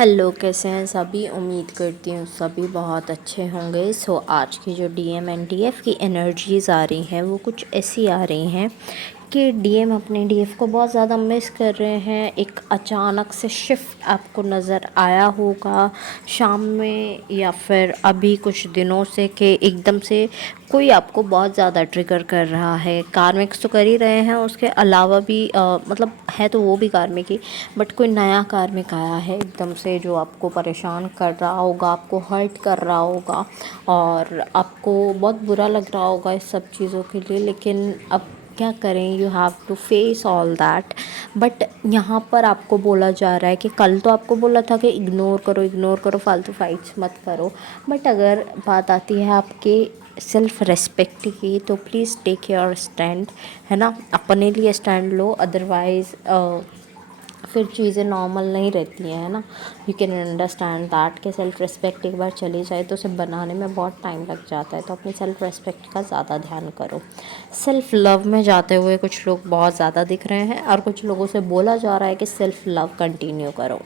Hello, कैसे हैं सभी। उम्मीद करती हूँ सभी बहुत अच्छे होंगे। आज की जो डीएम एंड डीएफ की एनर्जीज़ आ रही हैं वो कुछ ऐसी आ रही हैं कि डीएम अपने डीएफ को बहुत ज़्यादा मिस कर रहे हैं। एक अचानक से शिफ्ट आपको नज़र आया होगा शाम में या फिर अभी कुछ दिनों से कि एकदम से कोई आपको बहुत ज़्यादा ट्रिगर कर रहा है। कार्मिक्स तो कर ही रहे हैं, उसके अलावा भी मतलब है तो वो भी कार्मिक ही, बट कोई नया कार्मिक आया है एकदम से जो आपको परेशान कर रहा होगा, आपको हर्ट कर रहा होगा और आपको बहुत बुरा लग रहा होगा इस सब चीज़ों के लिए। लेकिन अब क्या करें, you have to face all that. But यहाँ पर आपको बोला जा रहा है कि कल तो आपको बोला था कि इग्नोर करो, फालतू फाइट्स मत करो। बट अगर बात आती है आपके सेल्फ रिस्पेक्ट की तो प्लीज़ टेक योर स्टैंड, है ना। अपने लिए स्टैंड लो, अदरवाइज़ फिर चीज़ें नॉर्मल नहीं रहती हैं, है ना। यू कैन अंडरस्टैंड दैट कि सेल्फ़ रिस्पेक्ट एक बार चली जाए तो उसे बनाने में बहुत टाइम लग जाता है। तो अपनी सेल्फ़ रिस्पेक्ट का ज़्यादा ध्यान करो। सेल्फ़ लव में जाते हुए कुछ लोग बहुत ज़्यादा दिख रहे हैं और कुछ लोगों से बोला जा रहा है कि सेल्फ़ लव कंटिन्यू करो।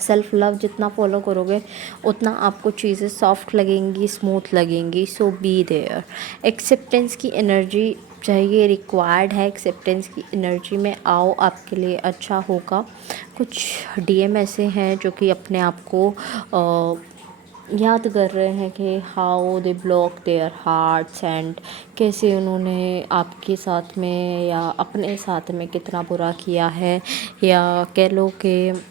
सेल्फ़ लव जितना फॉलो करोगे उतना आपको चीज़ें सॉफ्ट लगेंगी, स्मूथ लगेंगी। सो बी देयर। एक्सेप्टेंस की एनर्जी चाहिए, रिक्वायर्ड है। एक्सेप्टेंस की एनर्जी में आओ, आपके लिए अच्छा होगा। कुछ डीएम ऐसे हैं जो कि अपने आप को याद कर रहे हैं कि how they block there hearts and कैसे उन्होंने आपके साथ में या अपने साथ में कितना बुरा किया है, या कह लो कि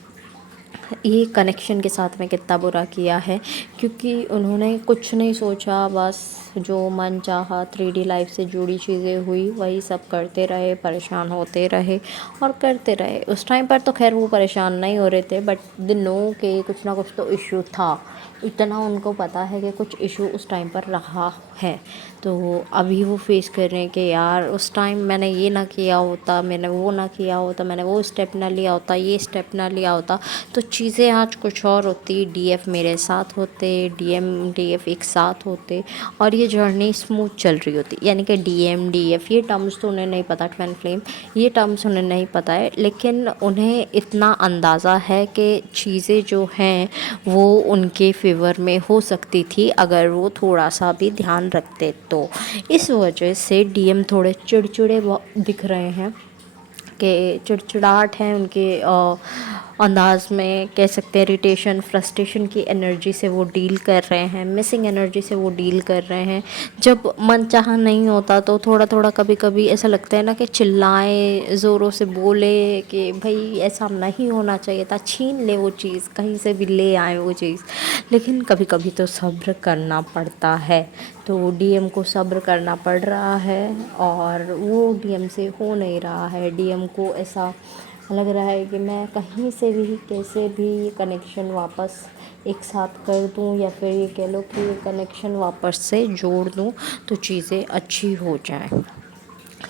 ये कनेक्शन के साथ में कितना बुरा किया है। क्योंकि उन्होंने कुछ नहीं सोचा, बस जो मन चाहा 3D लाइफ से जुड़ी चीज़ें हुई वही सब करते रहे, परेशान होते रहे और करते रहे। उस टाइम पर तो खैर वो परेशान नहीं हो रहे थे, बट दे नो के कुछ ना कुछ तो इशू था। इतना उनको पता है कि कुछ इशू उस टाइम पर रहा है। तो अभी वो फेस कर रहे हैं कि यार उस टाइम मैंने ये ना किया होता, मैंने वो ना किया होता, मैंने वो स्टेप ना लिया होता, ये स्टेप ना लिया होता तो चीज़ें आज कुछ और होती। डीएफ मेरे साथ होते, डीएम डीएफ एक साथ होते और ये जर्नी स्मूथ चल रही होती। यानी कि डीएम डीएफ ये टर्म्स तो उन्हें नहीं पता, ट्विन फ्लेम ये टर्म्स उन्हें नहीं पता है, लेकिन उन्हें इतना अंदाज़ा है कि चीज़ें जो हैं वो उनके फेवर में हो सकती थी अगर वो थोड़ा सा भी ध्यान रखते तो। इस वजह से डीएम थोड़े चिड़चिड़े दिख रहे हैं कि चिड़चिड़ाहट है उनके अंदाज में, कह सकते हैं इरिटेशन फ्रस्ट्रेशन की एनर्जी से वो डील कर रहे हैं, मिसिंग एनर्जी से वो डील कर रहे हैं। जब मन चाहा नहीं होता तो थोड़ा थोड़ा कभी कभी ऐसा लगता है ना कि चिल्लाएं, ज़ोरों से बोले कि भाई ऐसा नहीं होना चाहिए था, छीन ले वो चीज़, कहीं से भी ले आए वो चीज़। लेकिन कभी कभी तो सब्र करना पड़ता है। तो डीएम को सब्र करना पड़ रहा है और वो डीएम से हो नहीं रहा है। डीएम को ऐसा लग रहा है कि मैं कहीं से भी कैसे भी ये कनेक्शन वापस एक साथ कर दूं, या फिर ये कह लो कि ये कनेक्शन वापस से जोड़ दूं तो चीज़ें अच्छी हो जाएं।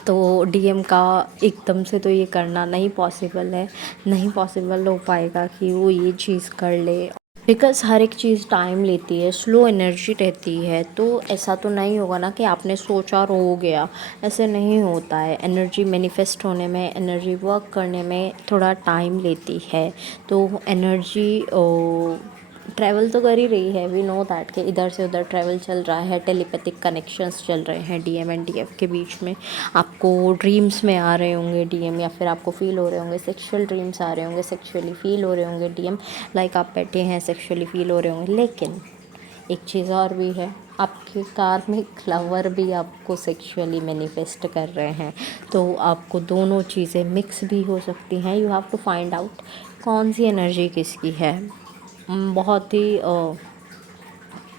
तो डीएम का एकदम से तो ये करना नहीं पॉसिबल है, नहीं पॉसिबल हो पाएगा कि वो ये चीज़ कर ले, बिकॉज़ हर एक चीज़ टाइम लेती है, स्लो एनर्जी रहती है। तो ऐसा तो नहीं होगा ना कि आपने सोचा और हो गया, ऐसे नहीं होता है। एनर्जी मैनिफेस्ट होने में, एनर्जी वर्क करने में थोड़ा टाइम लेती है। तो एनर्जी ट्रैवल तो कर ही रही है, वी नो दैट कि इधर से उधर ट्रैवल चल रहा है, टेलीपैथिक कनेक्शंस चल रहे हैं डीएम एंड डीएफ के बीच में। आपको ड्रीम्स में आ रहे होंगे डीएम, या फिर आपको फील हो रहे होंगे, सेक्सुअल ड्रीम्स आ रहे होंगे, सेक्सुअली फील हो रहे होंगे डीएम, लाइक आप बैठे हैं सेक्सुअली फील हो रहे होंगे। लेकिन एक चीज़ और भी है, आपके कार्मिक लवर भी आपको सेक्सुअली मैनिफेस्ट कर रहे हैं। तो आपको दोनों चीज़ें मिक्स भी हो सकती हैं। You have to find out कौन सी एनर्जी किसकी है। बहुत ही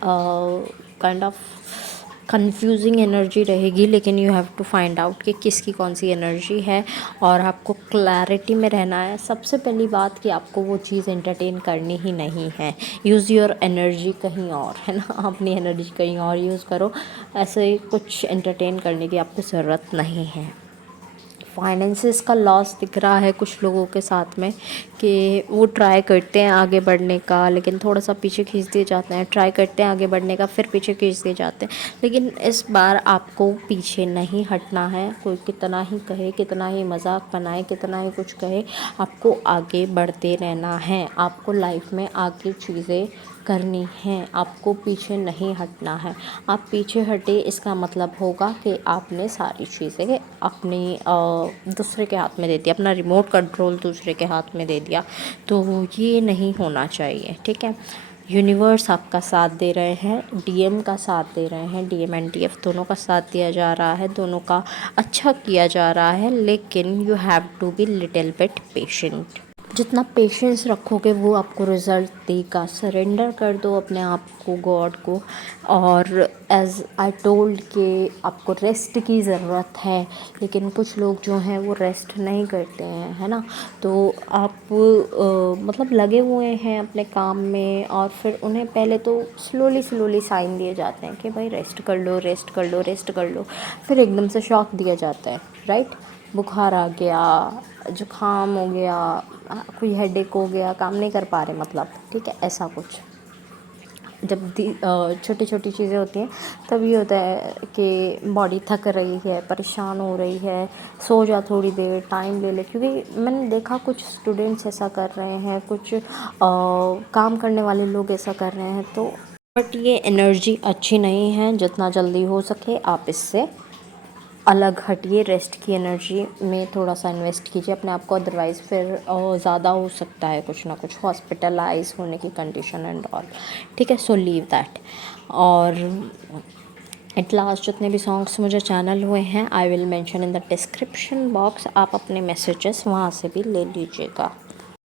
काइंड ऑफ कंफ्यूजिंग एनर्जी रहेगी, लेकिन you have to find out कि किसकी कौन सी एनर्जी है और आपको क्लैरिटी में रहना है। सबसे पहली बात कि आपको वो चीज़ एंटरटेन करनी ही नहीं है। यूज़ योर एनर्जी कहीं और, है ना। अपनी एनर्जी कहीं और यूज़ करो, ऐसे कुछ एंटरटेन करने की आपको ज़रूरत नहीं है। फाइनेंसिस का लॉस दिख रहा है कुछ लोगों के साथ में कि वो ट्राई करते हैं आगे बढ़ने का, लेकिन थोड़ा सा पीछे खींच दिए जाते हैं, ट्राई करते हैं आगे बढ़ने का, फिर पीछे खींच दिए जाते हैं। लेकिन इस बार आपको पीछे नहीं हटना है। कोई कितना ही कहे, कितना ही मजाक बनाए, कितना ही कुछ कहे, आपको आगे बढ़ते रहना है। आपको लाइफ में आगे चीज़ें करनी है, आपको पीछे नहीं हटना है। आप पीछे हटे इसका मतलब होगा कि आपने सारी चीज़ें अपनी दूसरे के हाथ में दे दिया, अपना रिमोट कंट्रोल दूसरे के हाथ में दे दिया। तो ये नहीं होना चाहिए, ठीक है। यूनिवर्स आपका साथ दे रहे हैं, डीएम का साथ दे रहे हैं, डीएम एनटीएफ दोनों का साथ दिया जा रहा है, दोनों का अच्छा किया जा रहा है। लेकिन you have to be little bit patient. जितना पेशेंस रखोगे वो आपको रिज़ल्ट देगा। सरेंडर कर दो अपने आप को गॉड को। और एज़ आई टोल्ड कि आपको रेस्ट की ज़रूरत है, लेकिन कुछ लोग जो हैं वो रेस्ट नहीं करते हैं, है ना। तो आप मतलब लगे हुए हैं अपने काम में, और फिर उन्हें पहले तो स्लोली साइन दिए जाते हैं कि भाई रेस्ट कर लो, रेस्ट कर लो, रेस्ट कर लो। फिर एकदम से शॉक दिया जाता है, राइट। बुखार आ गया, जुकाम हो गया, कोई हेडेक हो गया, काम नहीं कर पा रहे, मतलब ठीक है, ऐसा कुछ। जब छोटी छोटी चीज़ें होती हैं तब ये होता है कि बॉडी थक रही है, परेशान हो रही है, सो जा थोड़ी देर, टाइम ले ले। क्योंकि मैंने देखा कुछ स्टूडेंट्स ऐसा कर रहे हैं, कुछ काम करने वाले लोग ऐसा कर रहे हैं। तो बट ये एनर्जी अच्छी नहीं है। जितना जल्दी हो सके आप इससे अलग हटिए, रेस्ट की एनर्जी में थोड़ा सा इन्वेस्ट कीजिए अपने आप को। अदरवाइज़ फिर ज़्यादा हो सकता है कुछ ना कुछ हॉस्पिटलाइज होने की कंडीशन एंड ऑल, ठीक है। So leave that. और एट लास्ट जितने भी सॉन्ग्स मुझे चैनल हुए हैं I will mention in the description box. आप अपने मैसेजेस वहाँ से भी ले लीजिएगा।